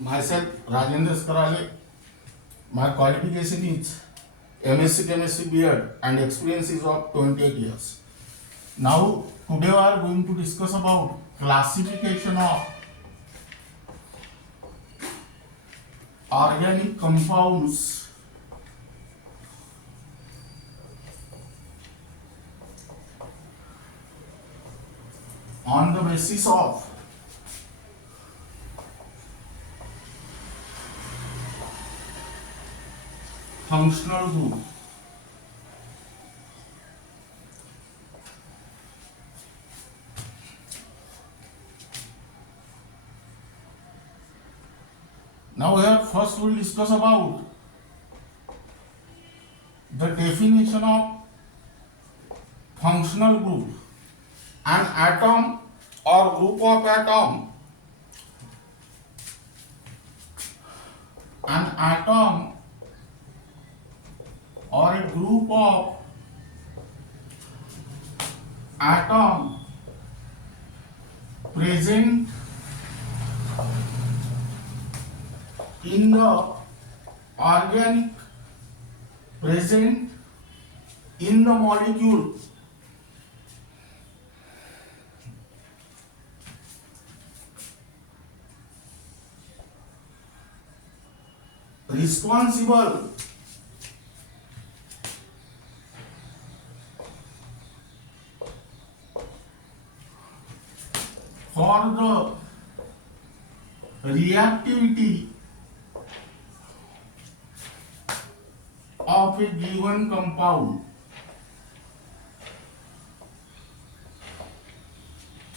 Myself, Rajendra Skarale. My qualification is MSc Chemistry B.Ed and experience is of 28 years. Now, today we are going to discuss about classification of organic compounds on the basis of functional group. Now here first we will discuss about the definition of functional group. An atom or group of atom, an atom or a group of atom present in the organic, present in the molecule, responsible for the reactivity of a given compound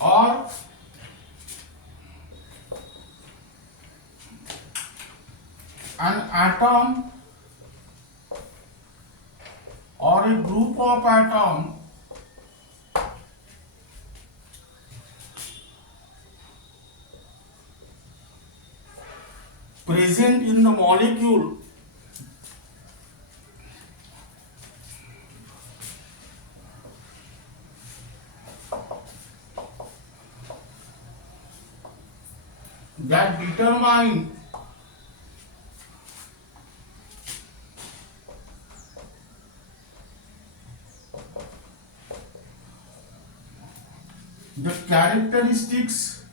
or an atom or a group of atom present in the molecule that determine the characteristics,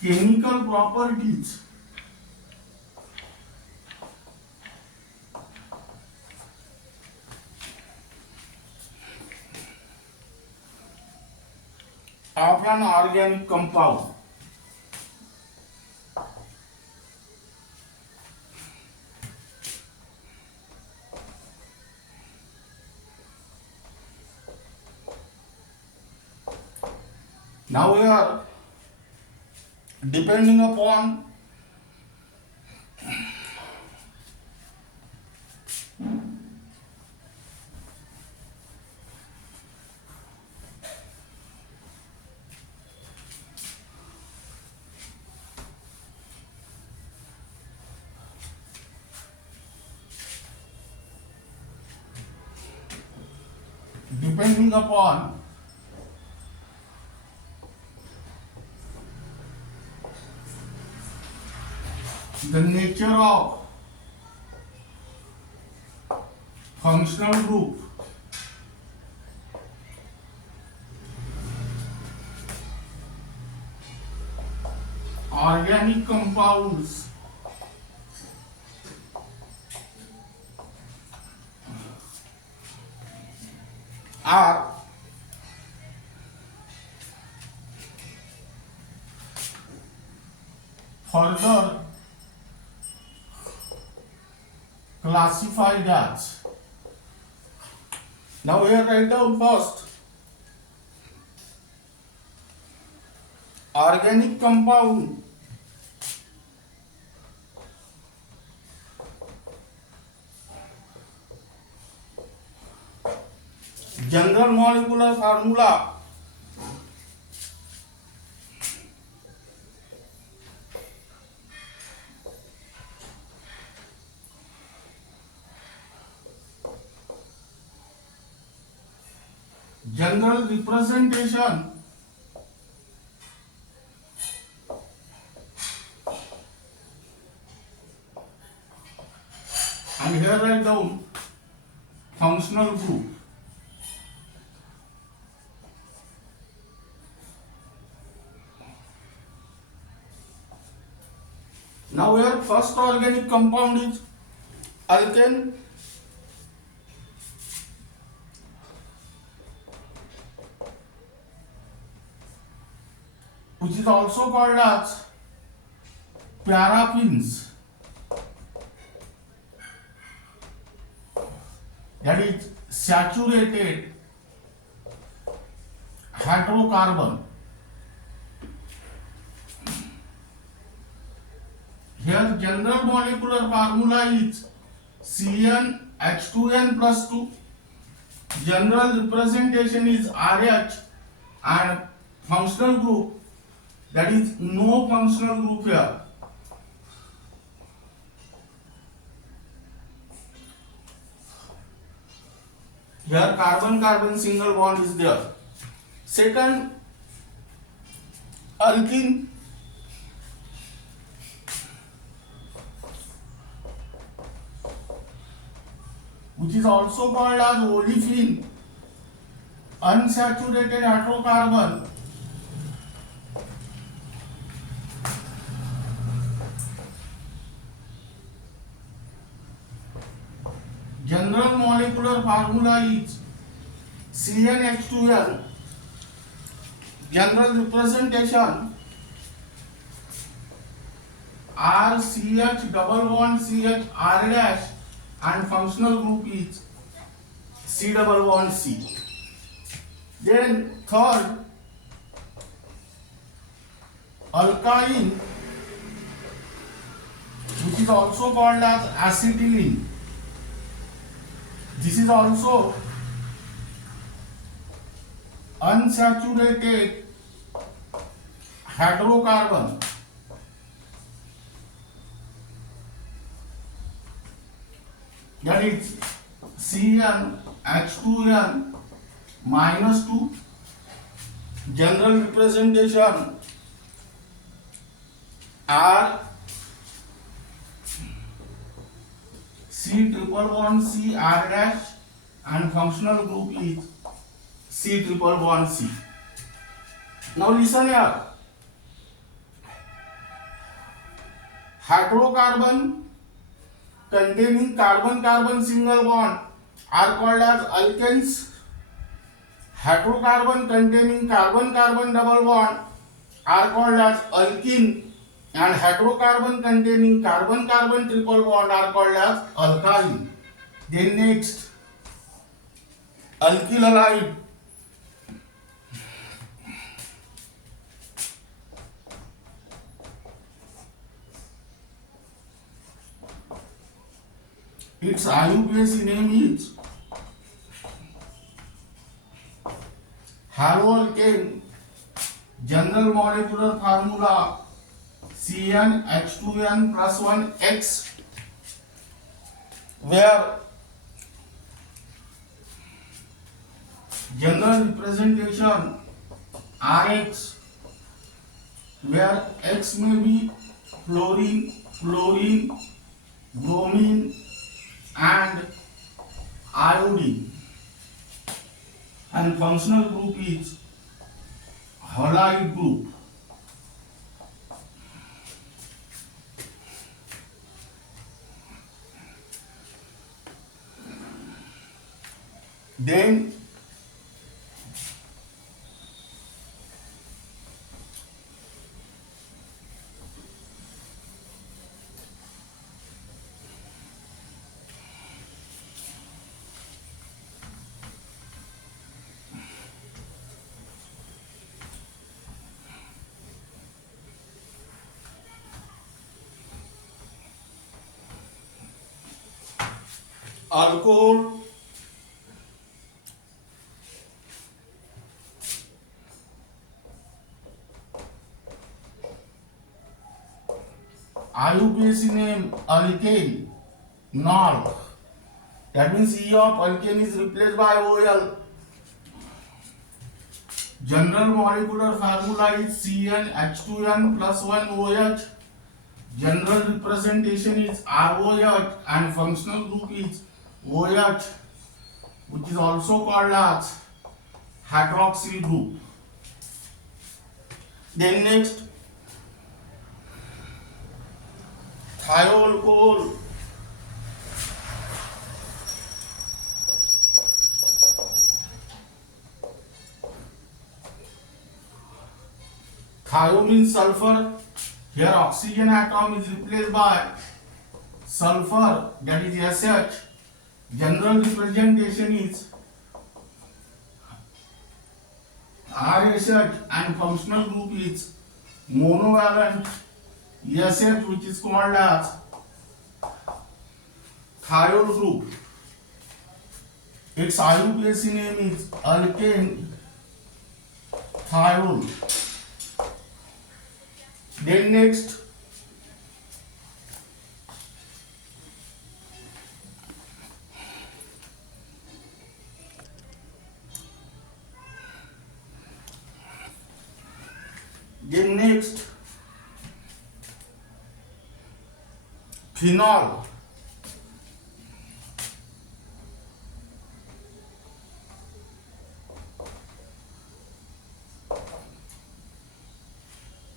chemical properties of an organic compound. Now we are depending upon the nature of functional group, organic compounds are further classified as. Now here write down first organic compound general molecular formula general representation group. Now your first organic compound is alkane, which is also called as paraffins. That is saturated hydrocarbon. Here general molecular formula is CnH2n+2. General representation is RH, and functional group, that is no functional group here. Here carbon-carbon single bond is there. Second, alkene, which is also called as olefin, unsaturated hydrocarbon. General molecular formula is CnH2n. General representation RCH double bond CH R dash, and functional group is C double bond C. Then third, alkyne, which is also called as acetylene. This is also unsaturated hydrocarbon. That is CnH2n -2. General representation R C triple bond C R dash, and functional group is C triple bond C. Now listen here. Hydrocarbon containing carbon-carbon single bond are called as alkanes. Hydrocarbon containing carbon-carbon double bond are called as alkene, and hydrocarbon containing carbon-carbon triple bond are called as alkyne. Then next, alkyl halide. Its IUPAC name is haloalkane. General molecular formula CnH2n+1X, where general representation Rx, where X may be fluorine, bromine, and iodine, and functional group is halide group. Then alcohol, IUPAC name alkane, NOL. That means E of alkane is replaced by OL. General molecular formula is CnH2n+1OH. General representation is ROH, and functional group is OH. which is also called as hydroxyl group. Then next, thiol. Thio means sulfur. Here oxygen atom is replaced by sulfur, that is SH. General representation is RSH and functional group is monovalent SH, which is called as thiol group. Its IUPAC name is alkane thiol. Then next, phenol.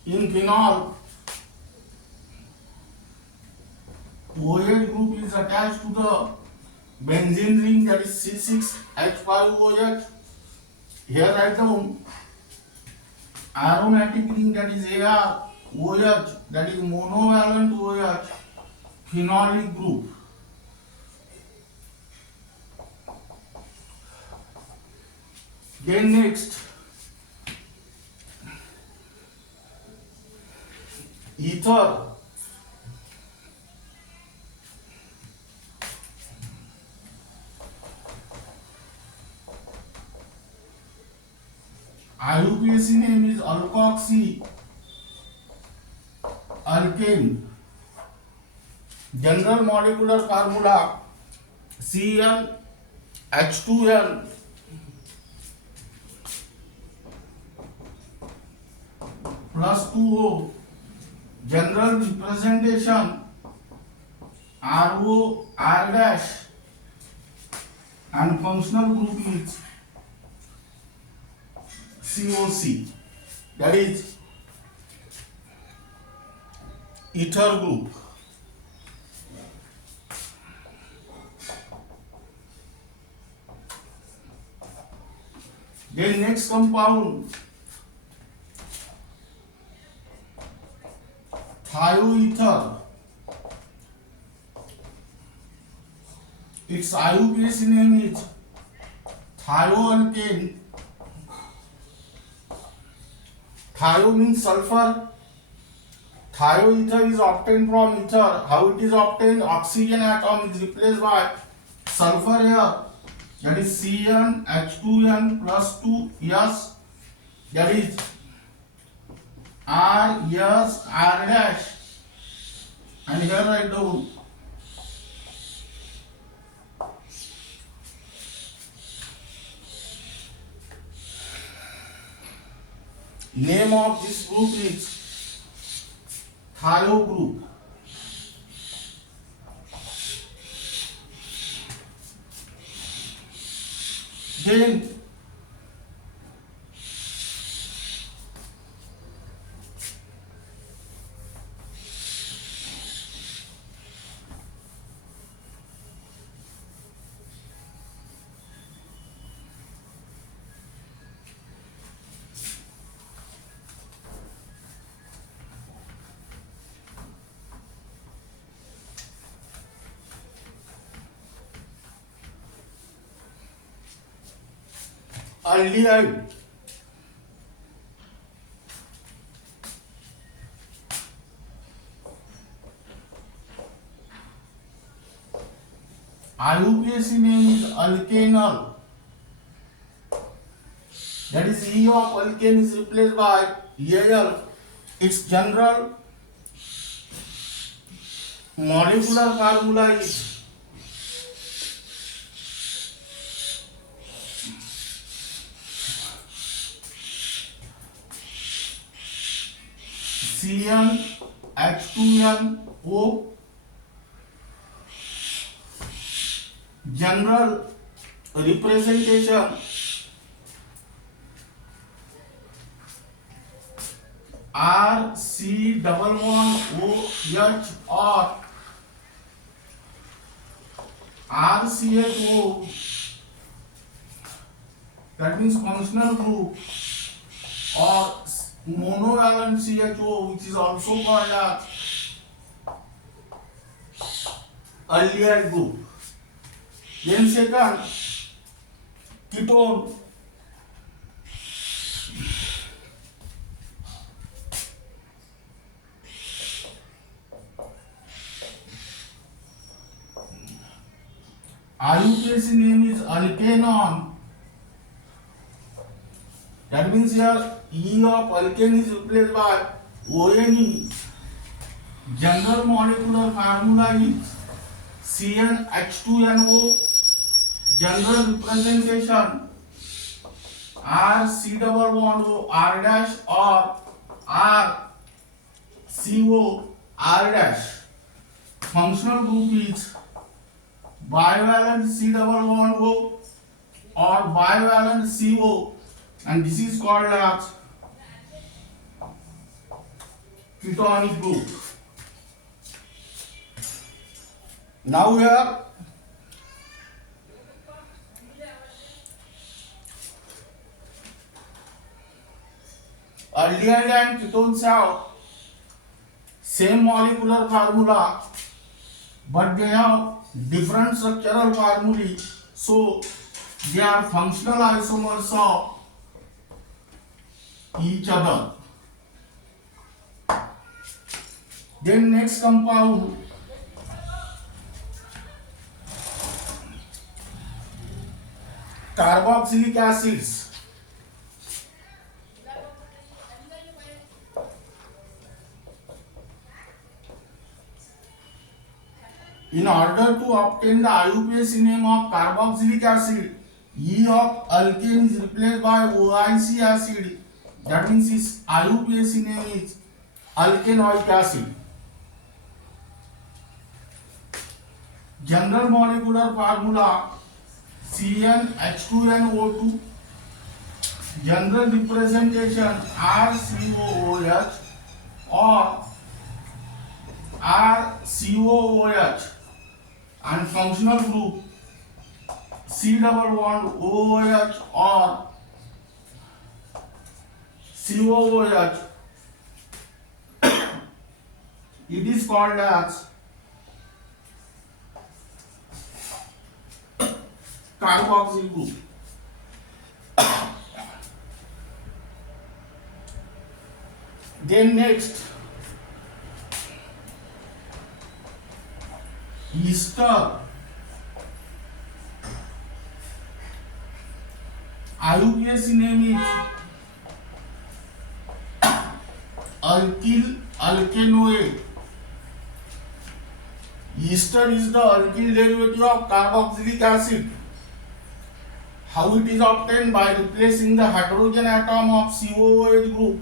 In phenol, OH group is attached to the benzene ring, that is C6H5OH. Here write down aromatic ring, that is AROH, that is monovalent OH, phenolic group. Then next, ether. IUPAC name is alkoxy alkane. General molecular formula CnH2n plus 2O. General representation RO R dash and functional group is COC, that is ether group. Then next compound, thioether. Its IUPAC name is thioalkane. Thio means sulfur. Thioether is obtained from ether. How it is obtained? Oxygen atom is replaced by sulfur here. That is CnH2n plus 2S. That is R dash. And here write down name of this group is thio group. Then aldehyde. IUPAC name is alkanol. That is E of alkane is replaced by Al. Its general molecular formula is CnH2nO. General representation R C double bond OH or RCHO, that means functional group, or monovalent CHO, which is also called as aldehyde group. Then second, ketone. IUPAC name is alkanon. That means here E of alkane is replaced by ONE. General molecular formula is CnH2NO. General representation R C double bond O R dash or R CO R dash. Functional group is bivalent C double bond O or bivalent CO, and this is called as ketonic group. Now here aldehyde and ketones have same molecular formula, but they have different structural formulae, so they are functional isomers of each other. Then next compound, carboxylic acids. In order to obtain the IUPAC name of carboxylic acid, E of alkane is replaced by OIC acid. That means its IUPAC name is alkanoic acid. General molecular formula CnH2nO2. General representation RCOOH or RCOOH, and functional group C double bond OOH or COOH. It is called as carboxyl group. Then next, ester. IUPAC name is alkyl alkanoate. Ester is the alkyl derivative of carboxylic acid. How it is obtained? By replacing the hydrogen atom of COOH group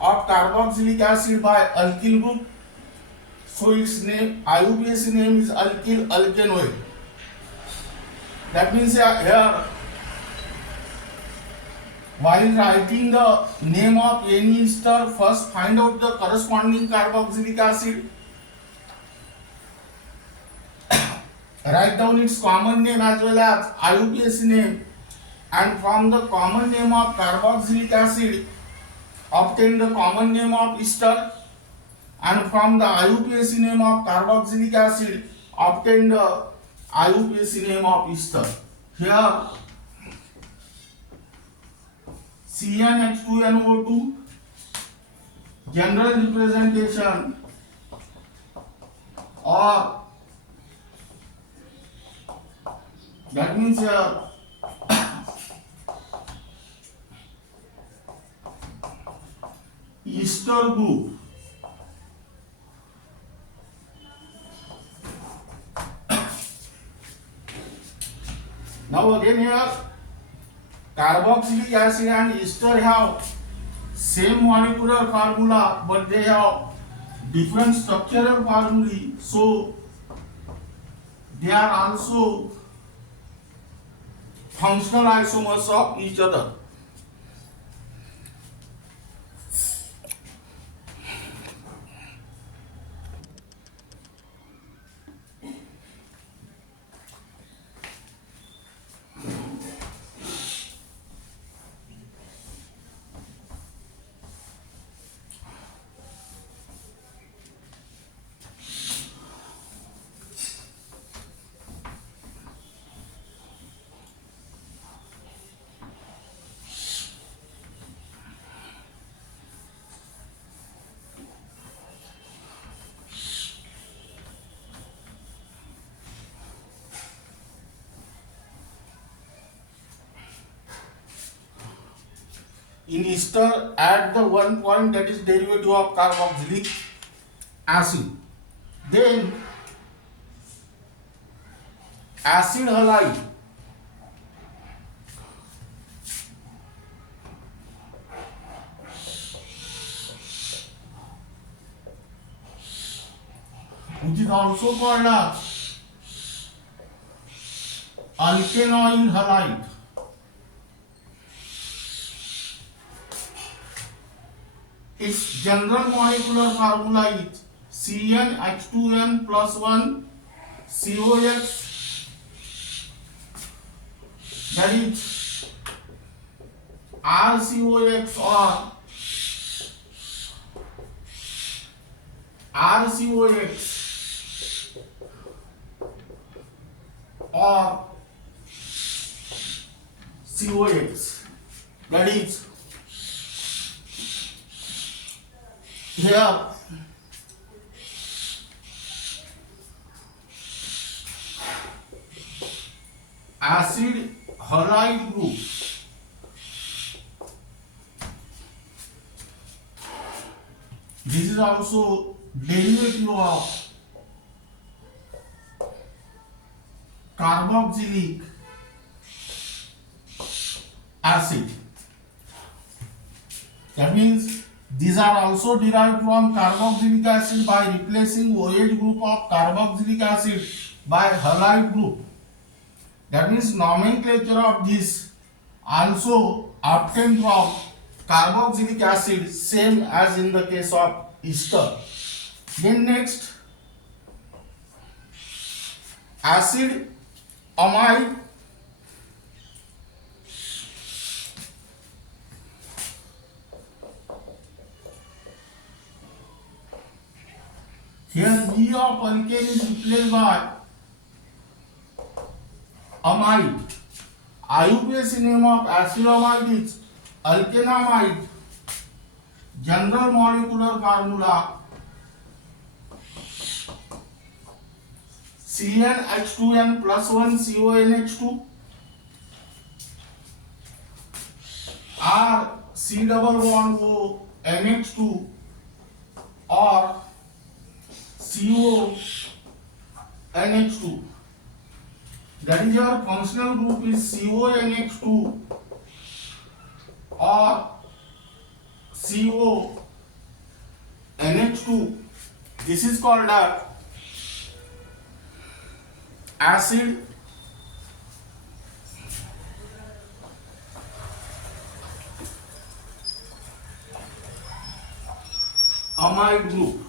of carboxylic acid by alkyl group. So its name, IUPAC name is alkyl alkanoate. That means here, while writing the name of any ester, first find out the corresponding carboxylic acid. Write down its common name as well as IUPAC name, and from the common name of carboxylic acid, obtain the common name of ester, and from the IUPAC name of carboxylic acid, obtain the IUPAC name of ester. Here CnH2nO2, general representation, or that means ester group. Now again here, carboxylic acid and ester have same molecular formula, but they have different structural formulae, so they are also functional isomers of each other. In ester, add the 1 point that is derivative of carboxylic acid. Then acid halide. Which is also called as alkanoid halide. Its general molecular formula is CnH2n plus 1 COX, that is RCOX or COX, that is here acid halide group this is also derivative of carboxylic acid. That means these are also derived from carboxylic acid by replacing OH group of carboxylic acid by halide group. That means nomenclature of this also obtained from carboxylic acid, same as in the case of ester. Then next, acid amide. Here E of alkane is replaced by amide. IUPAC name of acid amide is alkanamide. General molecular formula CnH2n plus 1 CONH2 or C double bond O NH2 or CO NH2. That is your functional group is CONH2 or CO NH2. This is called a acid amide group.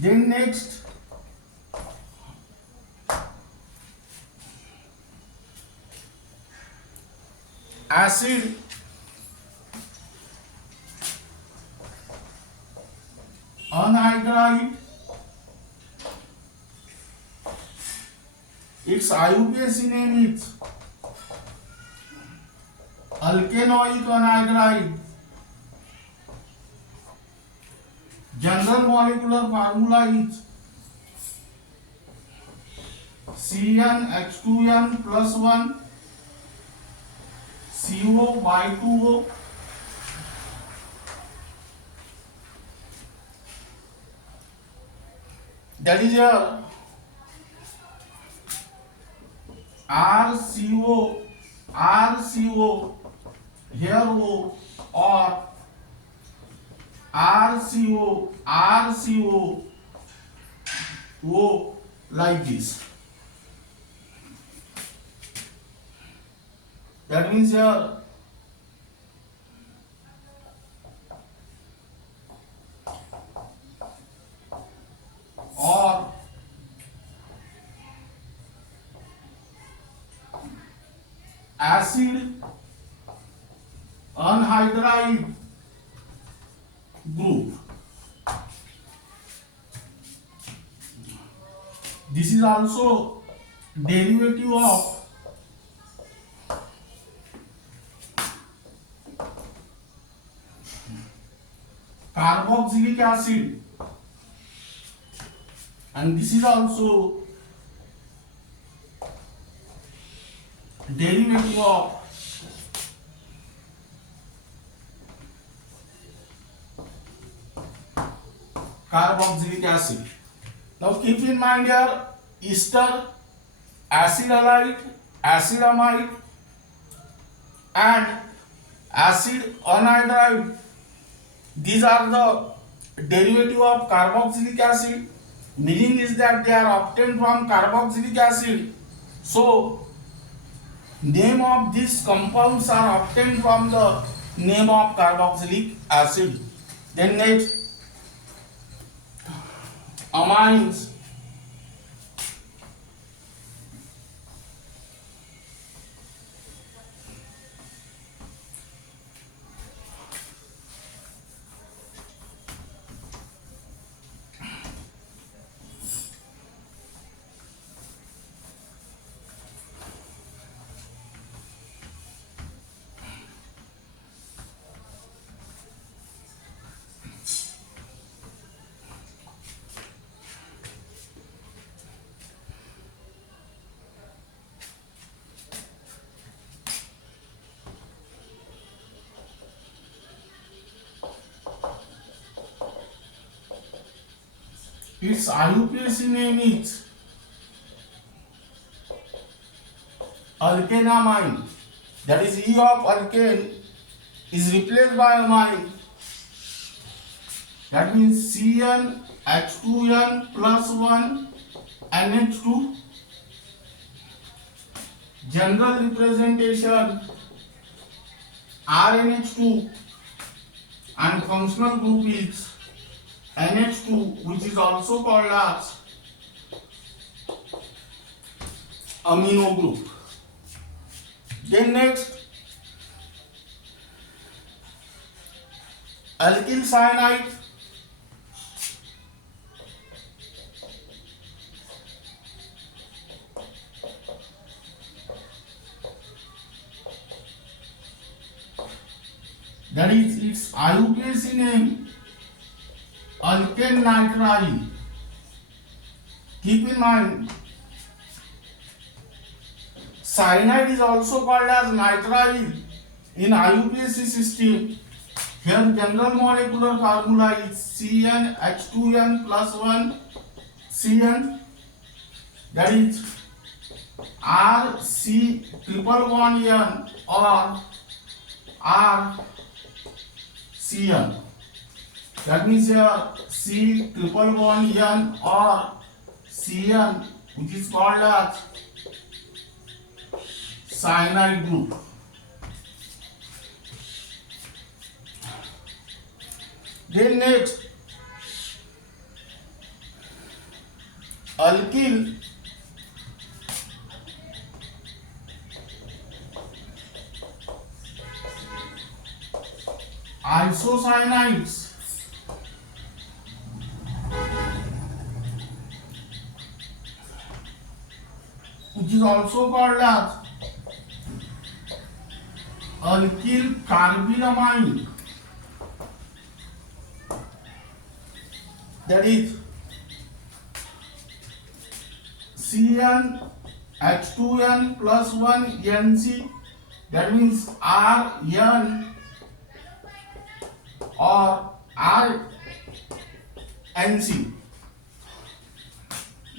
Then next, acid anhydride. Its IUPAC name is alkanoic anhydride. General molecular formula is CnH2n plus 1 CO by 2O. That is a RCO here O or RCO O like this. That means here or acid anhydride group. This is also derivative of carboxylic acid, and this is also derivative of carboxylic acid. Now keep in mind here ester, acid halide, acid amide and acid anhydride. These are the derivative of carboxylic acid. Meaning is that they are obtained from carboxylic acid. So name of these compounds are obtained from the name of carboxylic acid. Then next, amines. Its IUPAC name is alkanamine. That is E of alkane is replaced by amine. That means CnH2n plus 1 NH2. General representation RNH2 and functional group is NH2, which is also called as amino group. Then next, alkyl cyanide. That is its IUPAC name alkane nitrile. Keep in mind, cyanide is also called as nitrile in IUPAC system. Here general molecular formula is CnH2n plus 1 Cn. That is RC triple bond N or RCN. That means here C triple bond N or Cn, which is called as cyanide group. Then next, alkyl isocyanides. Which is also called as alkyl carbylamine. That is CnH2n plus 1 Nc. That means Rn or Rnc.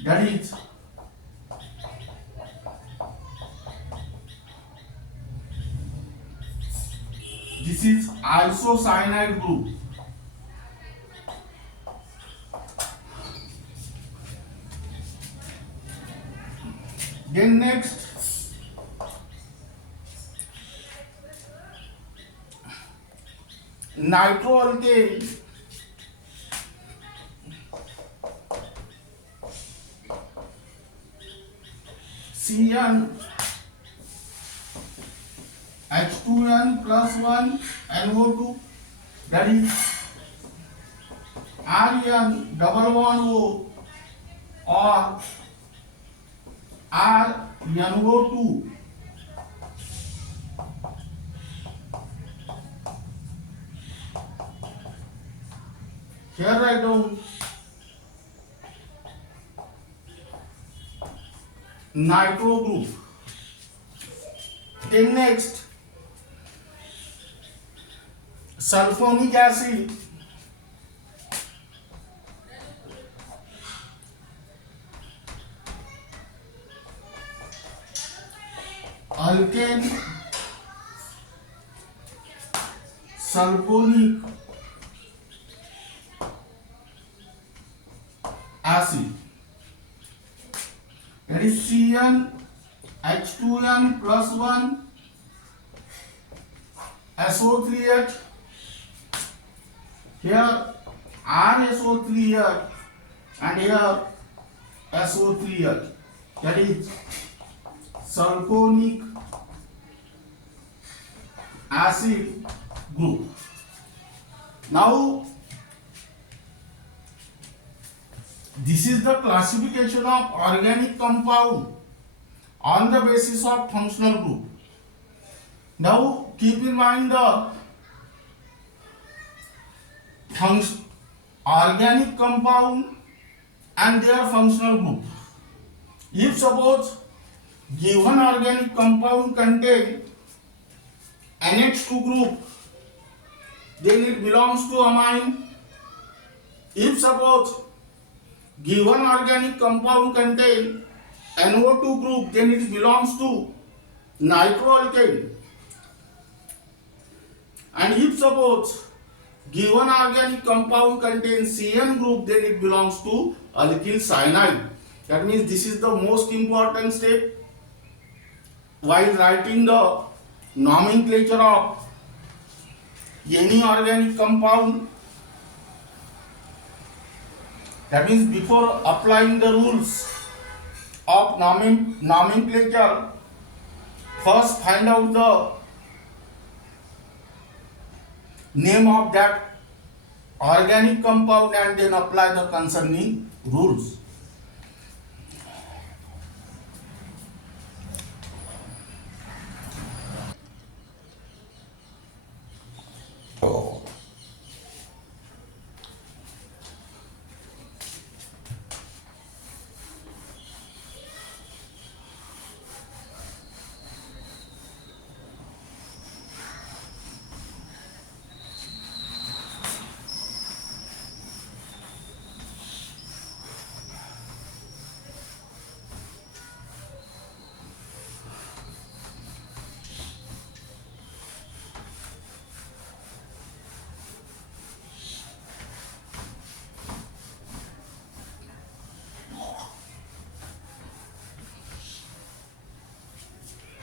That is this is isocyanide group. Then next, nitroalkane CN H2N plus 1 NO2, that is RN double bond O or RNO2. Here write down nitro group. Then next, sulfonic acid alkane sulfonic acid, that is CN H2N plus 1 SO3H, here RSO3H and here SO3H, that is sulfonic acid group. Now this is the classification of organic compound on the basis of functional group. Now keep in mind the organic compound and their functional group. If suppose given organic compound contain NH2 group, then it belongs to amine. If suppose given organic compound contain NO2 group, then it belongs to nitroalkane. And if suppose given organic compound contains CN group, then it belongs to alkyl cyanide. That means this is the most important step while writing the nomenclature of any organic compound. That means before applying the rules of nomenclature, first find out the name of that organic compound and then apply the concerning rules.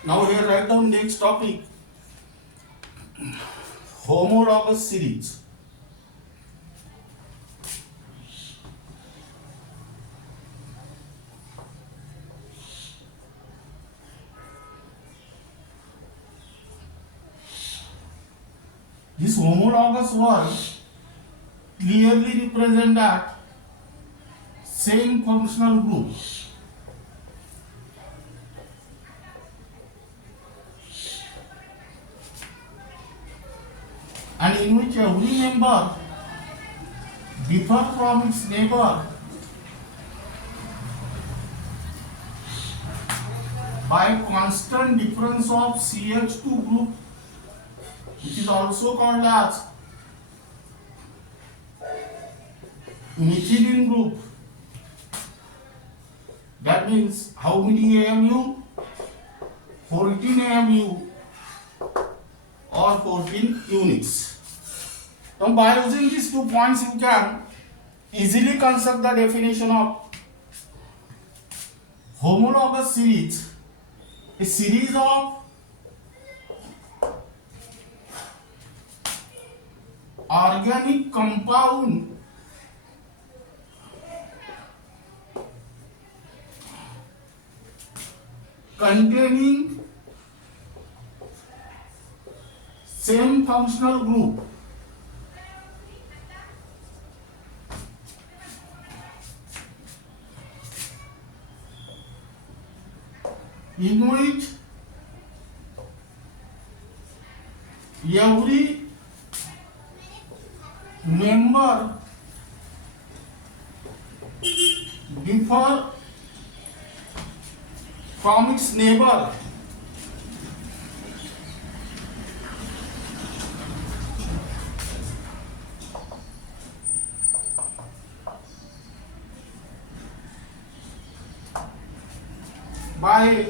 Now here write down next topic, homologous series. This homologous word clearly represent that same functional group. And in which every member differ from its neighbor by constant difference of CH2 group, which is also called as methylene group. That means how many AMU? 14 AMU or 14 units. Now by using these 2 points you can easily construct the definition of homologous series, a series of organic compound containing same functional group in which every member differ from its neighbor by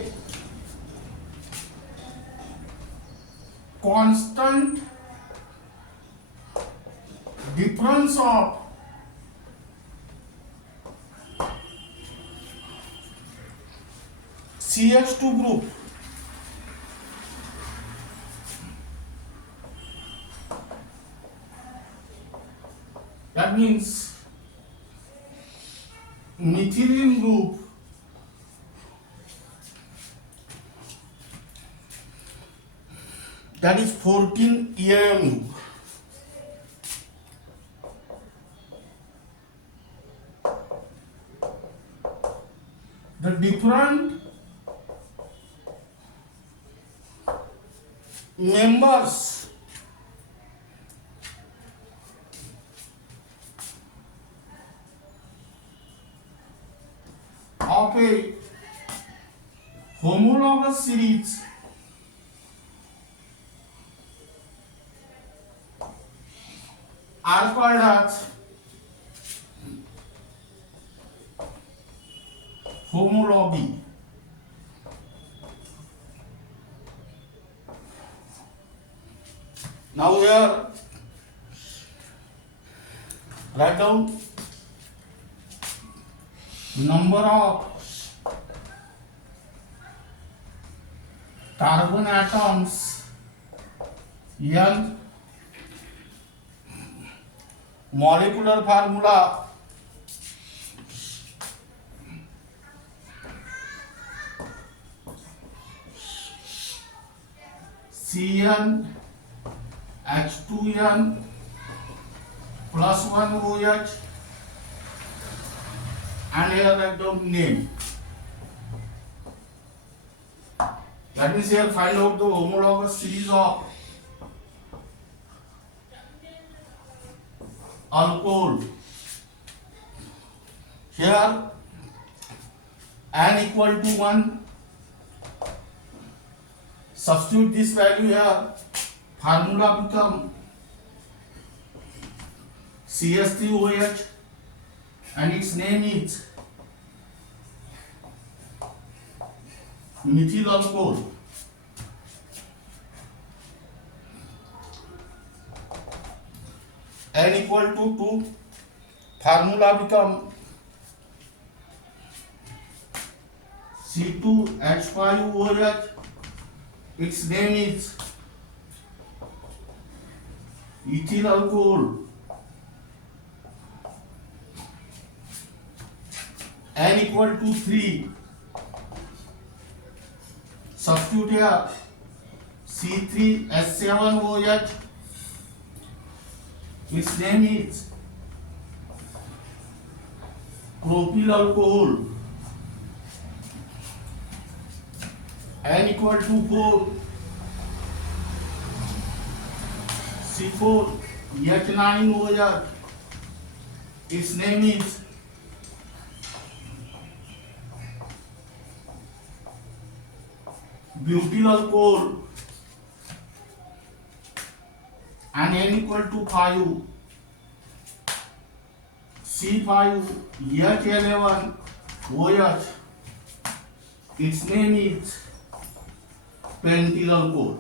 constant difference of CH2 group. That means methylene group that is 14 EMU. The different members of a homologous series are called as homology. Now here write down number of carbon atoms N, molecular formula Cn H2n plus 1 OH, and here write down name. That means here find out the homologous series of alcohol. Here n equal to 1. Substitute this value here. Formula become CH3OH and its name is methyl alcohol. N equal to 2. Formula become C2H5OH. Its name is ethyl alcohol. N equal to 3. Substitute here C3H7OH. Its name is propyl alcohol. N equal to 4. C4H9OH. Its name is butyl alcohol. And N equal to 5. C5H11OH. Its name is pentyl alcohol.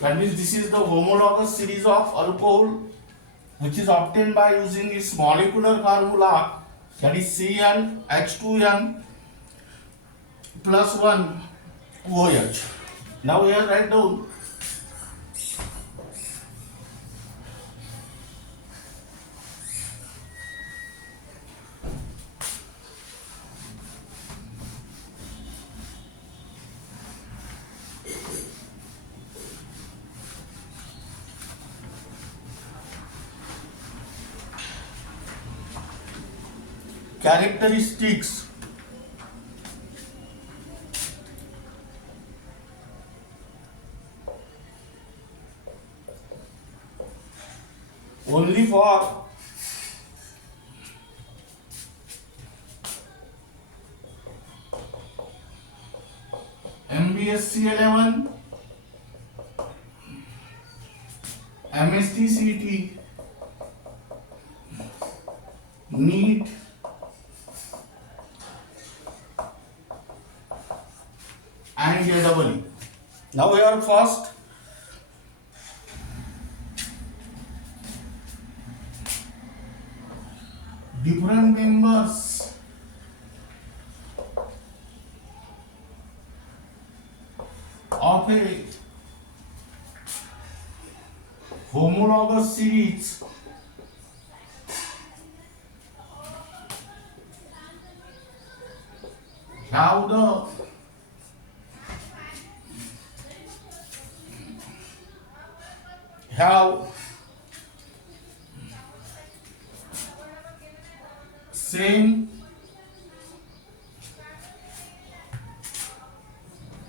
That means this is the homologous series of alcohol which is obtained by using its molecular formula, that is Cn H2n plus 1 OH. Now here write down characteristics only for MBSE 11, MHT-CET, NEET, and JEE. Now here first different members of a homologous series have the same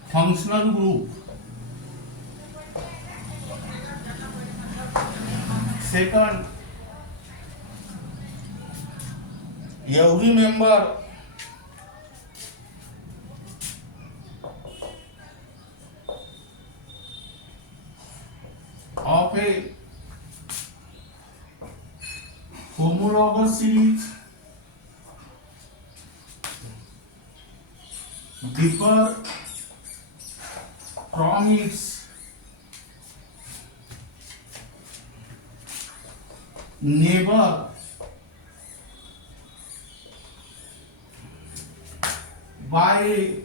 functional group. Second, every member of a homologous series differ from its neighbor by a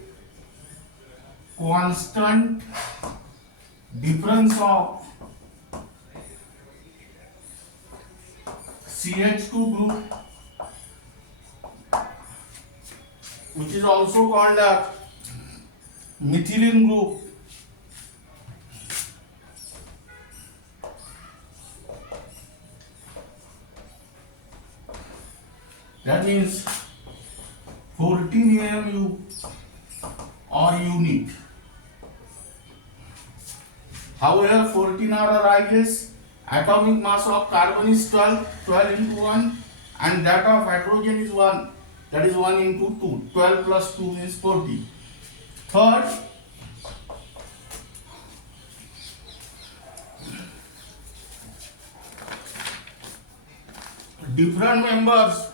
constant difference of CH2 group, which is also called a methylene group. That means 14 AMU or unit. However, 14 are arises. Atomic mass of carbon is 12 into 1, and that of hydrogen is 1, that is 1 into 2, 12 plus 2 is 40. Third, different members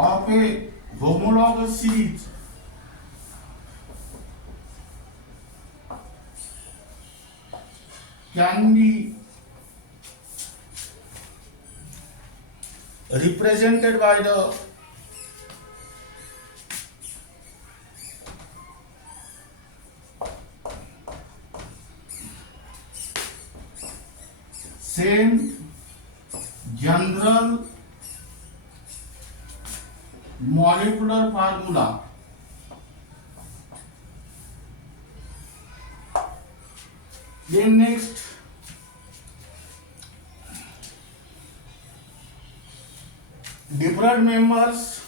of a homologous series can be represented by the same general molecular formula. Then next, different members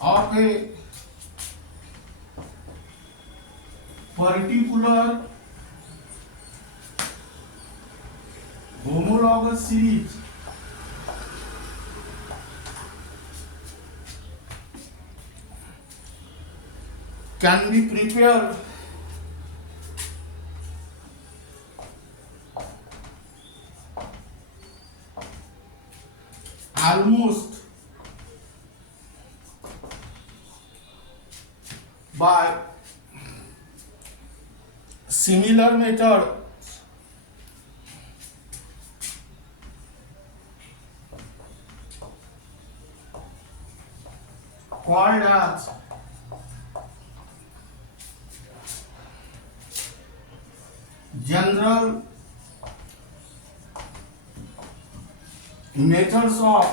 of a particular homologous series can be prepared almost by similar method called as general methods of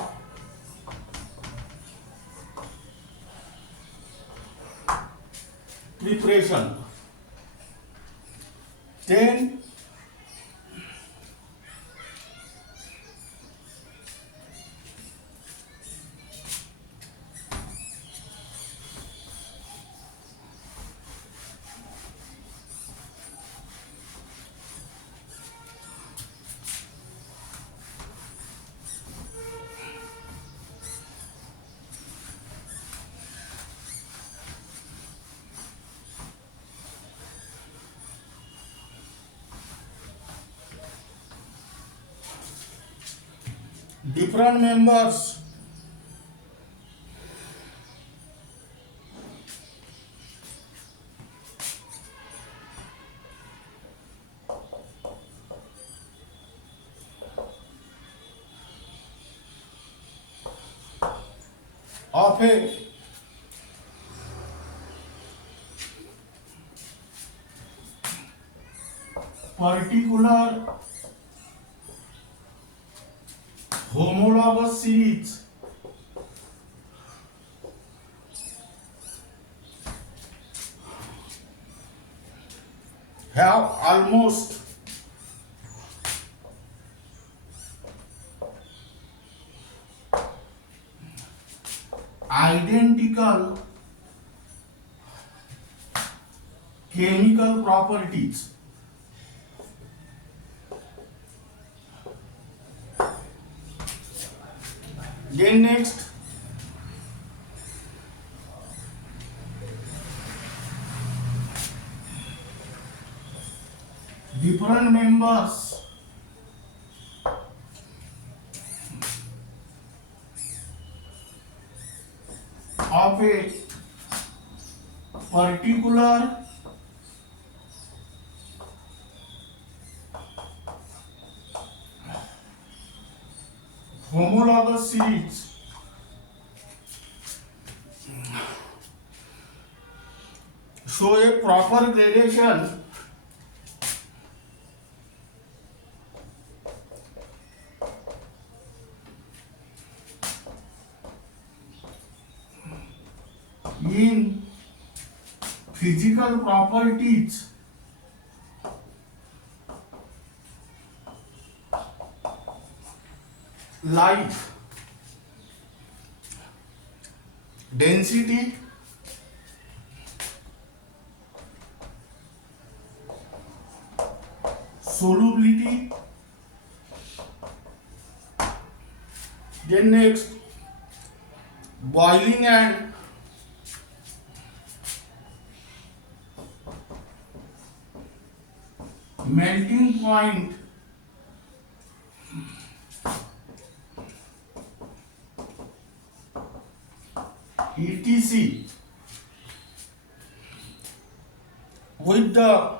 preparation. Then different members of a particular homologous series have almost identical chemical properties. Then next, different members of a particular homologous series show a proper gradation in physical properties like density, solubility. Then next, boiling and melting point, etc. with the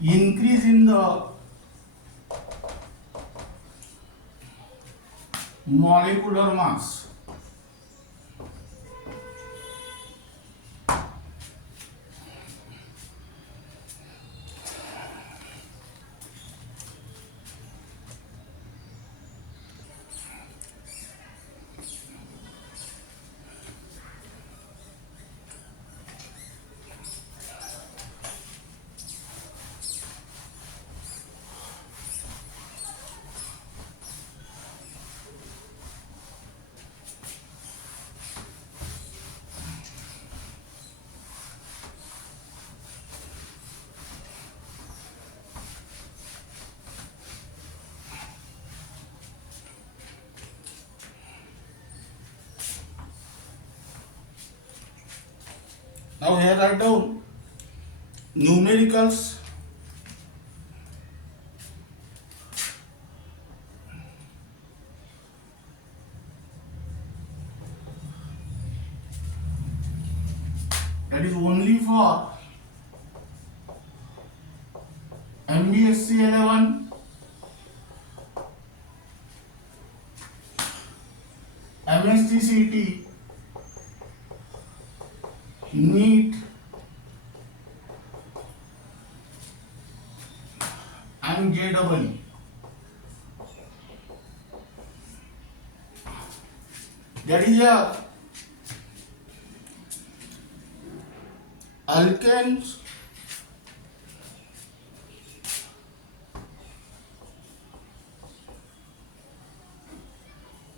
increase in the molecular mass. Now here write down numericals. That is only for MBSE 11, MHT-CET, NEET and JEE. That is a alkanes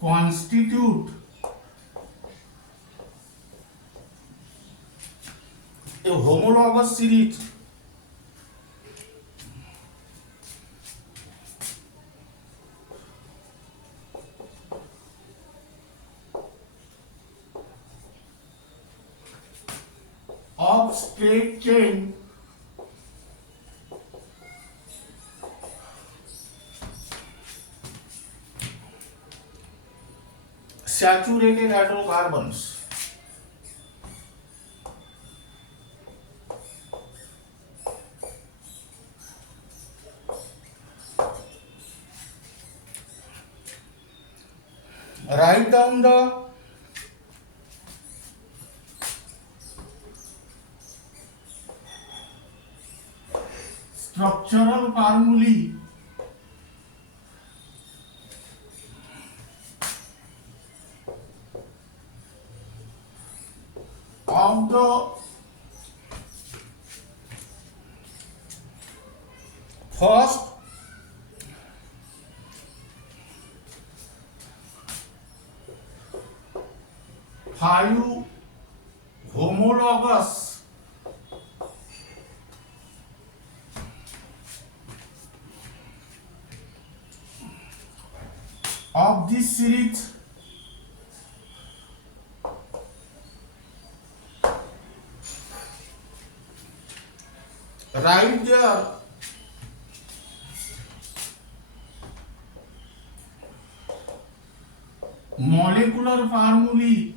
constitute a homologous series of straight chain saturated hydrocarbons. Write down the structural formulae of the first five homologous of this series write their molecular formulae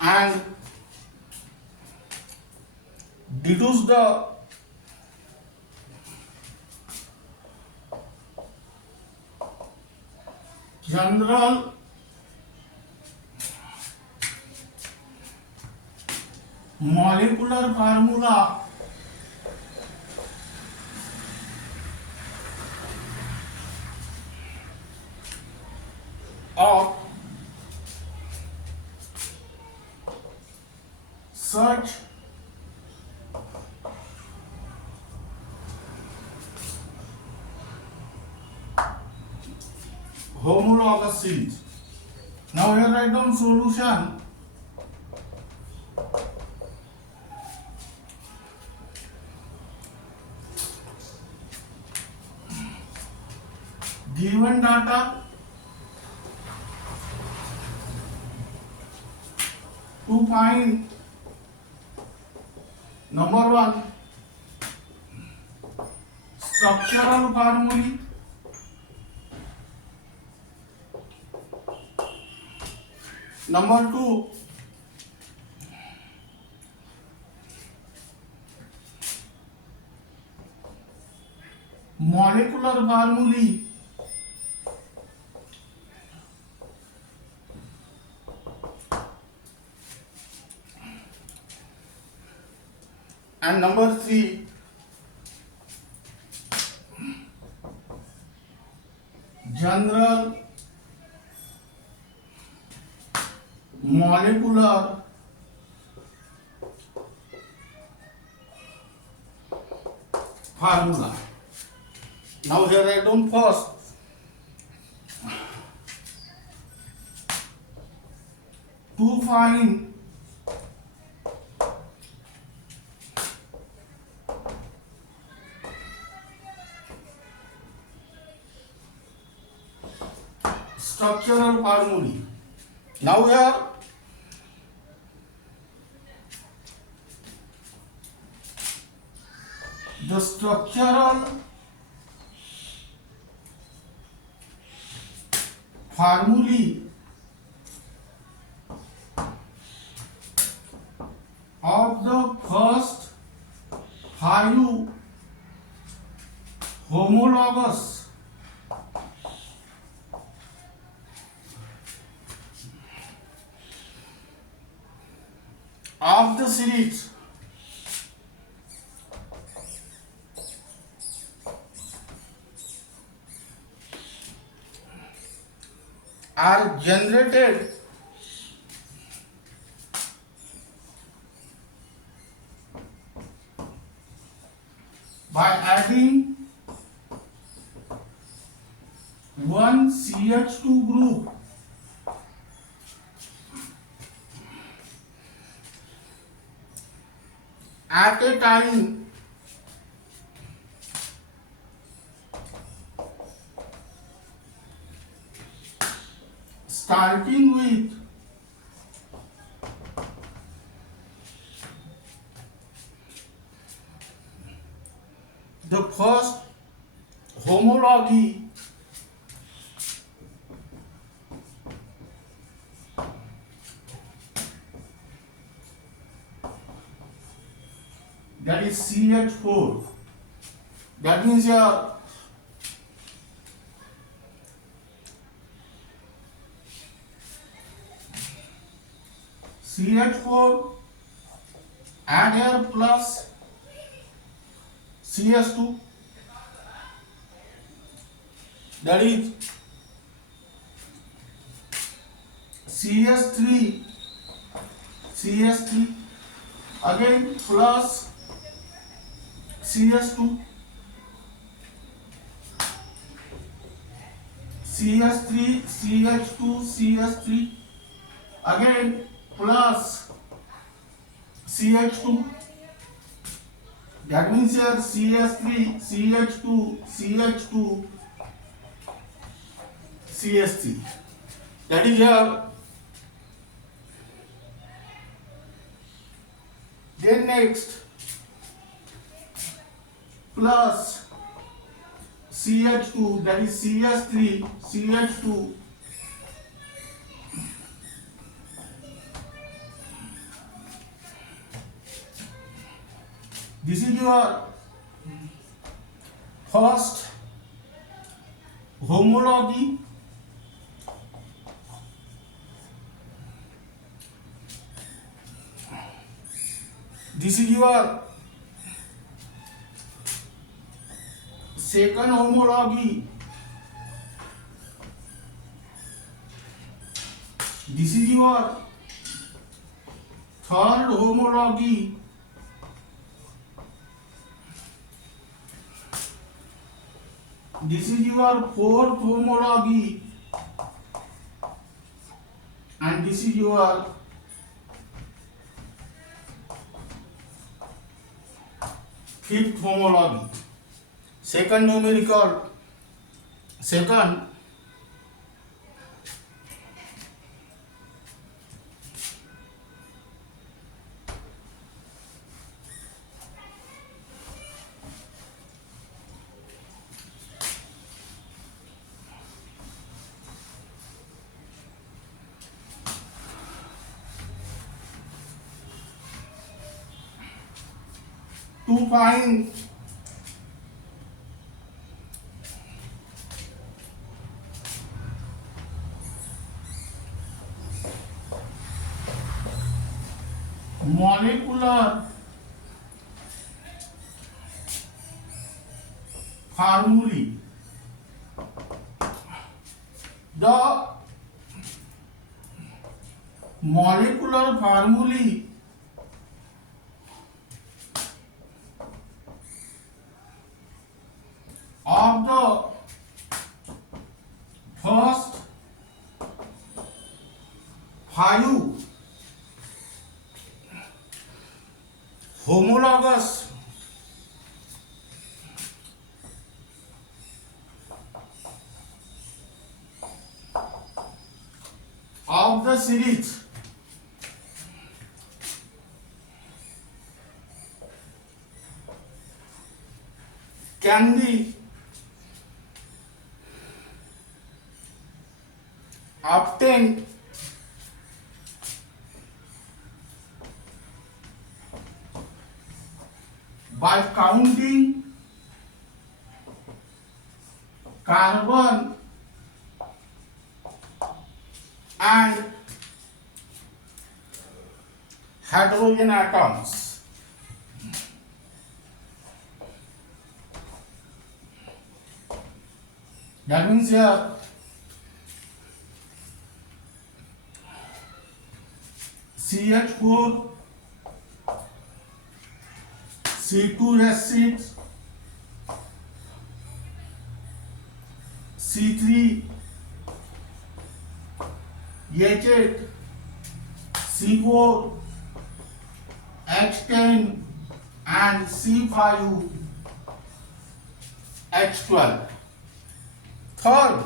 and deduce the general molecular formula of such homologous series. Now here write down solution. Given data to find number one structural formulae, number two molecular formulae, and number three general molecular formula. Now here write down first to find structural formulae. Now here the structural formulae of the first 5 of the series are generated by adding one CH2 group at a time starting with the first homology that is CH4. That means here CH4 and here plus CS2, that is CS3 again plus CS2 CS3 CH2 CS3 again plus CH2. That means here CS3 CH2 CH2 CS3. That is here. Then next plus CH2, that is CS3 CH2 this is your first homology. This is your second homology. This is your third homology. This is your fourth homology. And this is your fifth homology. Second numerical, second to find molecular formulae. The molecular formulae of the first 5 homologous of the series can be obtained by counting carbon and hydrogen atoms. That means here CH4, C2H6, C3, H8, C4, H10 and C5, H12. Third,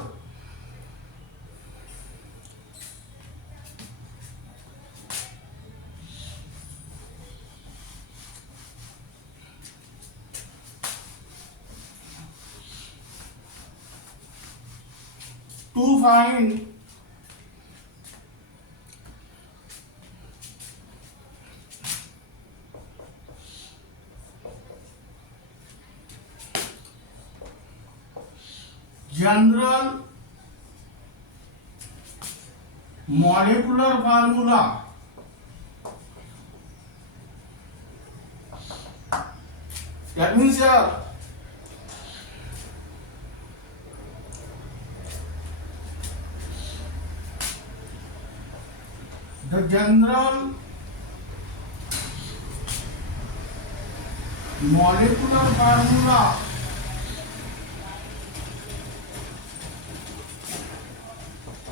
to find general molecular formula that means here the general molecular formula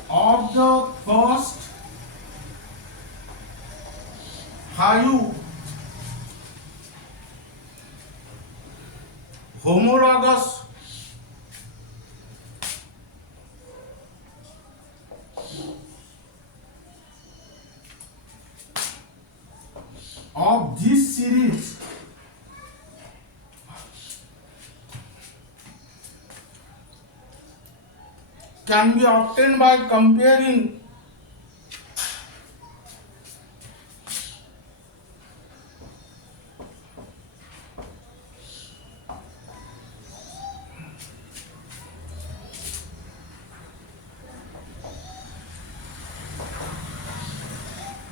of the first high homologous of this series can be obtained by comparing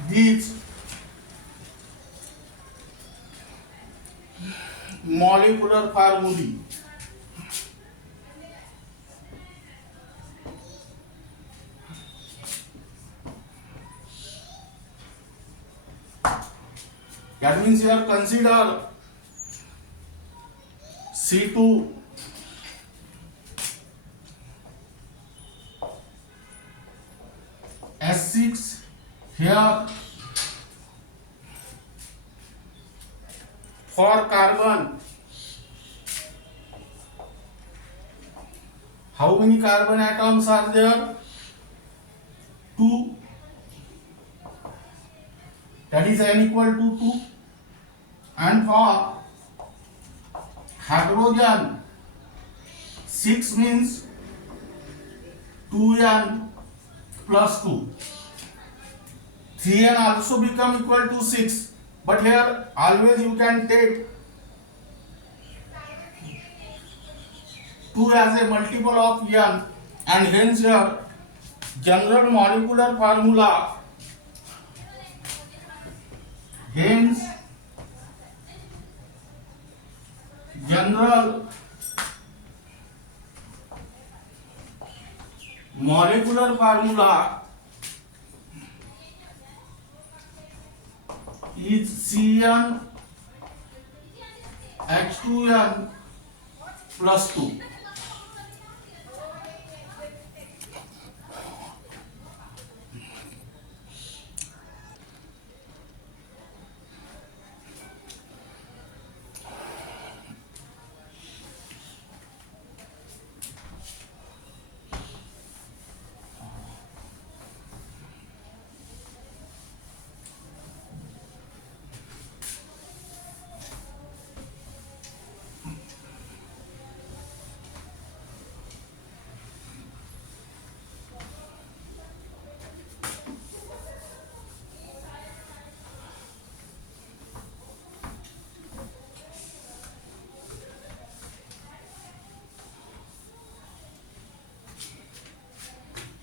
these molecular formulae. That means here consider C2, S6 here for carbon. How many carbon atoms are there? 2. That is n equal to 2. And for hydrogen, 6 means 2n plus 2. 3n also become equal to 6. But here always you can take 2 as a multiple of n, and hence here general molecular formula, hence general molecular formula is Cn H2n plus 2.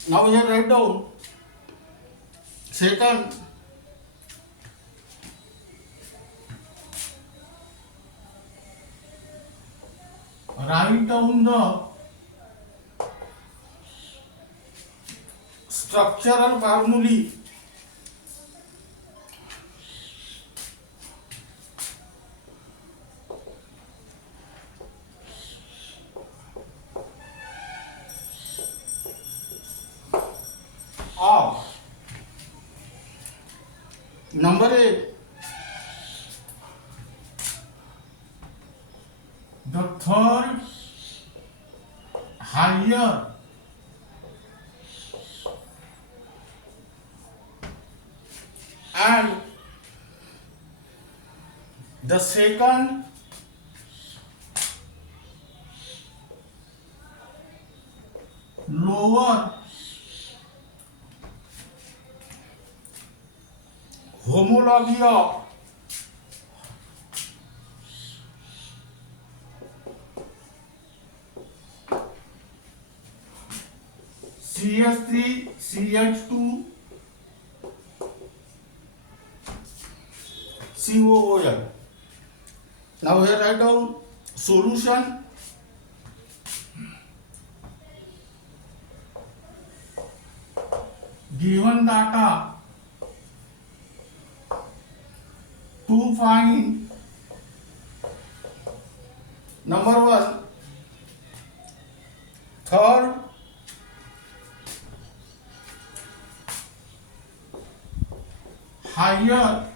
Now here write down second write down the structural formulae of number 8, the third higher and the second lower homology of CH3 CH2 COOL. Now here write down solution. Given data to find number 1, third higher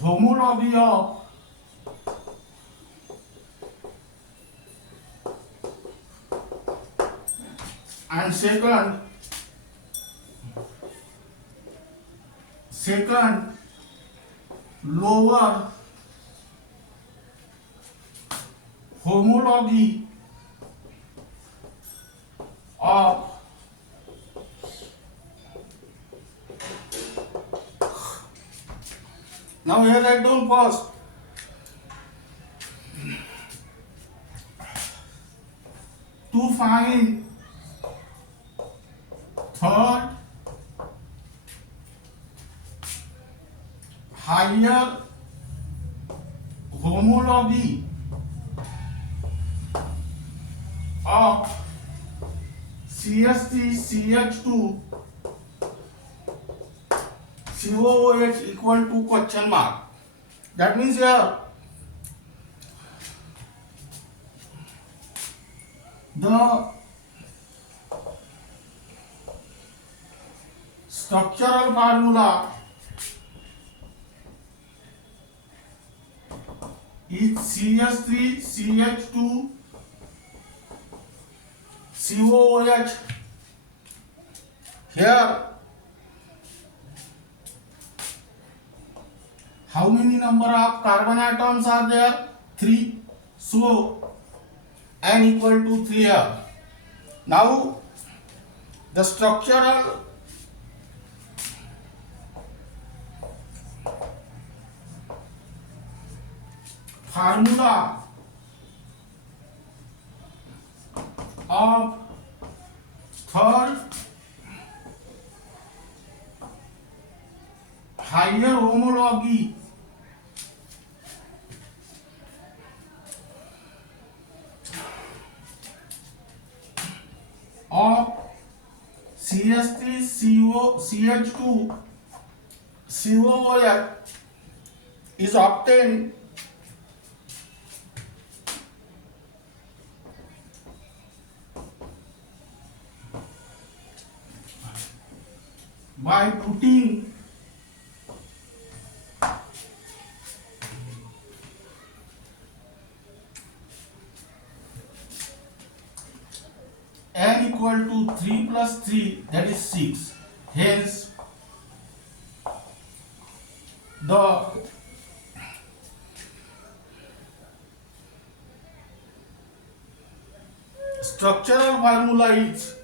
homology of and second lower homology of now here write down first to find third higher homology of CH3 CH2 COOH equal to question mark. That means here the structural formula is CH3 CH2 COOH. Here how many number of carbon atoms are there? 3. So n equal to 3 here. Now the structural formula of third higher homology of CH3 CH2 COOH is obtained by putting n equal to 3 plus 3, that is 6. Hence the structural formula is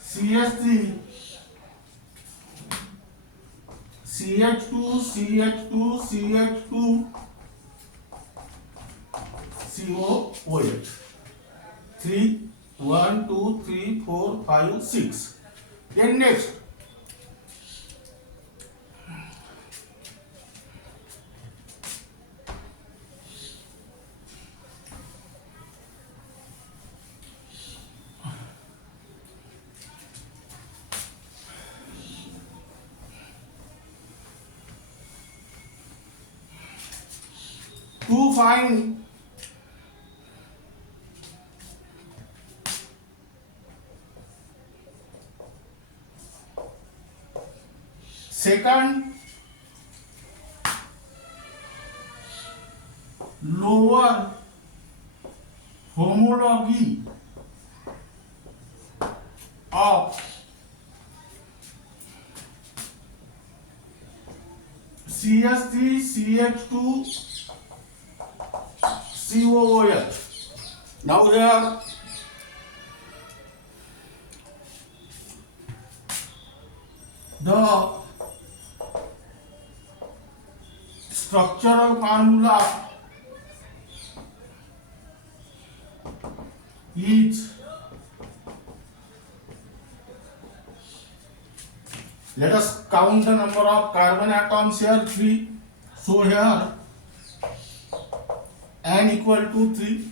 CH3 CH2 CH2 CH2 COOH. OH. 3, 1, 2, 3, 4, 5, 6. Then next, to find second lower homology of CS3CH2 COOH. Now here the structural formula is, let us count the number of carbon atoms here, 3. So here n equal to 3.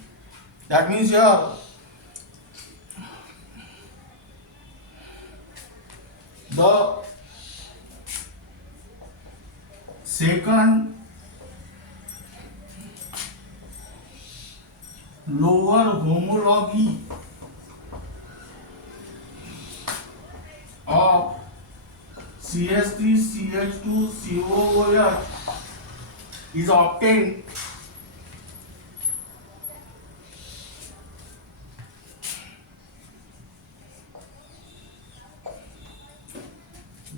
That means here the second lower homology of CS3CH2COOH is obtained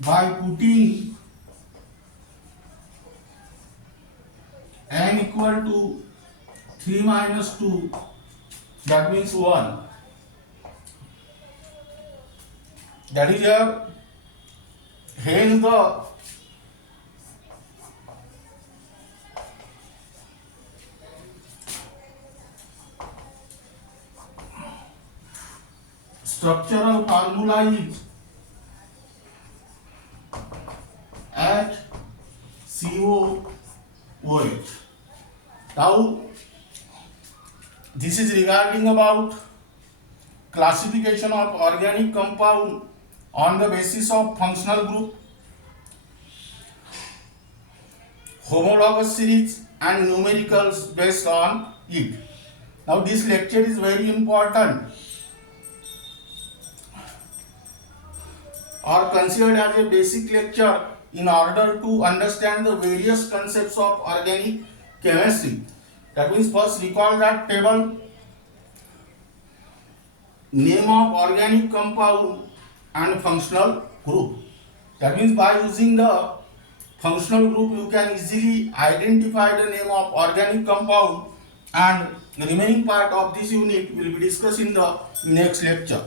by putting n equal to 3 minus 2, that means 1. That is here, hence the structural formula is at COOH. Now this is regarding about classification of organic compound on the basis of functional group, homologous series and numericals based on it. Now this lecture is very important or considered as a basic lecture in order to understand the various concepts of organic chemistry. That means first recall that table, name of organic compound and functional group. That means by using the functional group you can easily identify the name of organic compound, and the remaining part of this unit will be discussed in the next lecture.